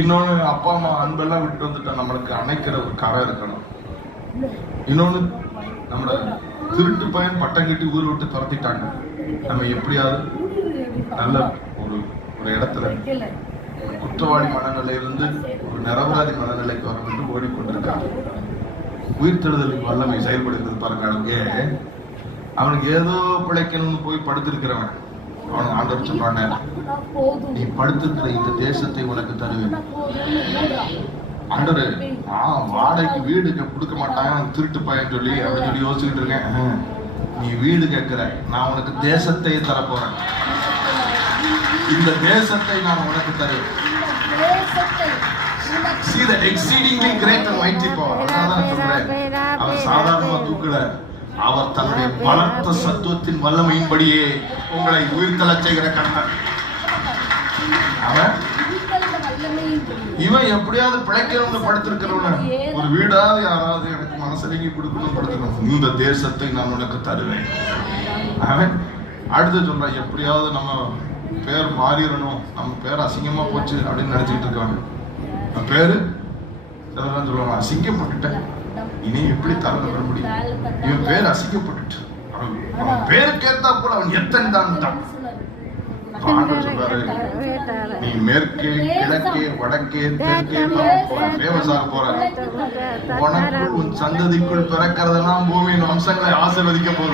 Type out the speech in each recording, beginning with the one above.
இன்னொன்னு அப்பா அம்மா அன்பெல்லாம் விட்டு வந்துட்டா நம்மளுக்கு அணைக்கிற ஒரு கரை இருக்கணும். இன்னொன்னு நம்மள திருட்டு பையன் பட்டம் கட்டி ஊர் விட்டு துரத்திட்டாங்க. நம்ம எப்படியாவது நல்ல ஒரு ஒரு இடத்துல குற்றவாளி மனநிலையிலிருந்து ஒரு நிரபராதி மனநிலைக்கு வர வேண்டும் ஓடிக்கொண்டிருக்காங்க. உயிர்த்தெழுதலுக்கு வல்லமை செயல்படுகிறது பாருங்க. அவனுக்கு ஏதோ பிழைக்கணும்னு போய் படுத்திருக்கிறவன் அவன் ஆண்டவர் சொல்றாங்க, நீ படுத்திருக்கிற இந்த தேசத்தை உனக்கு தருவேன். ஆண்டவர் வாடகைக்கு வீடு கொடுக்க மாட்டாங்க திருட்டு பையன் சொல்லி அப்படின்னு சொல்லி யோசிச்சுட்டு இருக்கேன். நீ வீடு கேட்கிற, நான் உனக்கு தேசத்தை தரப்போறேன். இந்த தேசத்தை நான் உனக்கு தருவேன். See that exceedingly great and mighty power. அதான் சொல்றேன், அவர் சாதாரணமா தூக்கல, அவர் தன்னுடைய பலத்த சத்துவத்தின் வல்லமையின்படியே உங்களை உயிர்த்தெழச் செய்கிற கர்த்தர். அவன் இவன் எப்படியாவது பிழைக்கணும்னு படுத்திருக்கிறவன ஒரு வீடாவது யாராவது எனக்கு மனசுலங்கி கொடுக்கணும் படுத்திருக்கணும். இந்த தேசத்தை நான் உனக்கு தருவேன். அவன் அடுத்து சொல்றான், எப்படியாவது நம்ம பேர் மாறிடணும், நம்ம பேர் அசிங்கமா போச்சு அப்படின்னு நினைச்சிட்டு இருக்காங்க. பேரு சிலதான் சொல்லுவாங்க, அசிங்கப்பட்டுட்டேன், இனி எப்படி தலை வர முடியும், இவன் பேர் அசிங்கப்பட்டுட்டு அவன் பேருக்கு ஏத்தா போல அவன் எத்தனை தான். சொல்றாரு, நீ மேற்கே கிழக்கே வடக்கே தெற்கே ஃபேமஸாக போற, உனக்கு உன் சந்ததிக்குள் பிறக்கிறதெல்லாம் பூமியின் வம்சங்களை ஆசீர்வதிக்க போற.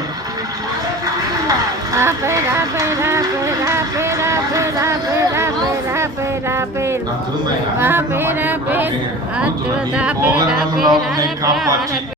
நான் திரும்ப காப்பாற்றி